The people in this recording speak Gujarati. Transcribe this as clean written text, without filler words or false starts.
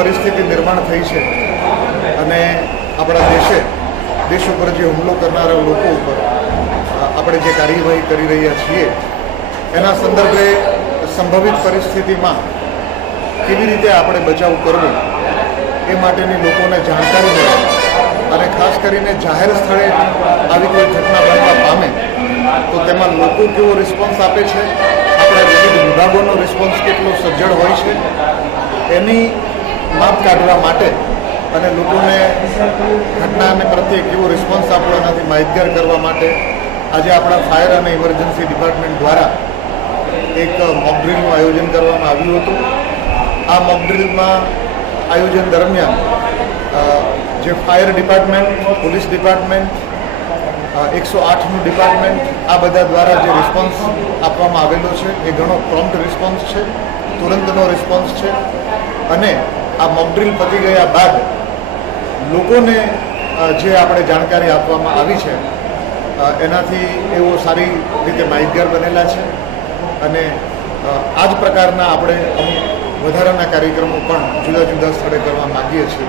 પરિસ્થિતિ નિર્માણ થઈ છે અને આપણા દેશ ઉપર જે હુમલો કરનારા લોકો ઉપર આપણે જે કાર્યવાહી કરી રહ્યા છીએ એના સંદર્ભે સંભવિત પરિસ્થિતિમાં કેવી રીતે આપણે બચાવ કરવો એ માટેની લોકોને જાણકારી મળે અને ખાસ કરીને જાહેર સ્થળે આવી કોઈ ઘટના બનવા પામે તો તેમાં લોકો કેવો રિસ્પોન્સ આપે છે, આપણા વિવિધ વિભાગોનો રિસ્પોન્સ કેટલો સજ્જડ હોય છે એની માપ કાઢવા માટે અને લોકોને ઘટનાને પ્રત્યે કેવો રિસ્પોન્સ આપવો એનાથી માહિતગાર કરવા માટે આજે આપણા ફાયર અને ઇમરજન્સી ડિપાર્ટમેન્ટ દ્વારા એક મોક ડ્રીલનું આયોજન કરવામાં આવ્યું હતું. આ મોક ડ્રીલમાં આયોજન દરમિયાન જે ફાયર ડિપાર્ટમેન્ટ, પોલીસ ડિપાર્ટમેન્ટ, 108નું ડિપાર્ટમેન્ટ આ બધા દ્વારા જે રિસ્પોન્સ આપવામાં આવેલો છે એ ઘણો પ્રોમ્પ્ટ રિસ્પોન્સ છે, તુરંતનો રિસ્પોન્સ છે અને આ મોક ડ્રીલ પતી ગયા બાદ લોકોને જે આપણે જાણકારી આપવામાં આવી છે એનાથી એવો સારી રીતે માહિતગાર બનેલા છે અને આ જ પ્રકારના આપણે અમુક વધારાના કાર્યક્રમો પણ જુદા જુદા સ્થળે કરવા માગીએ છીએ.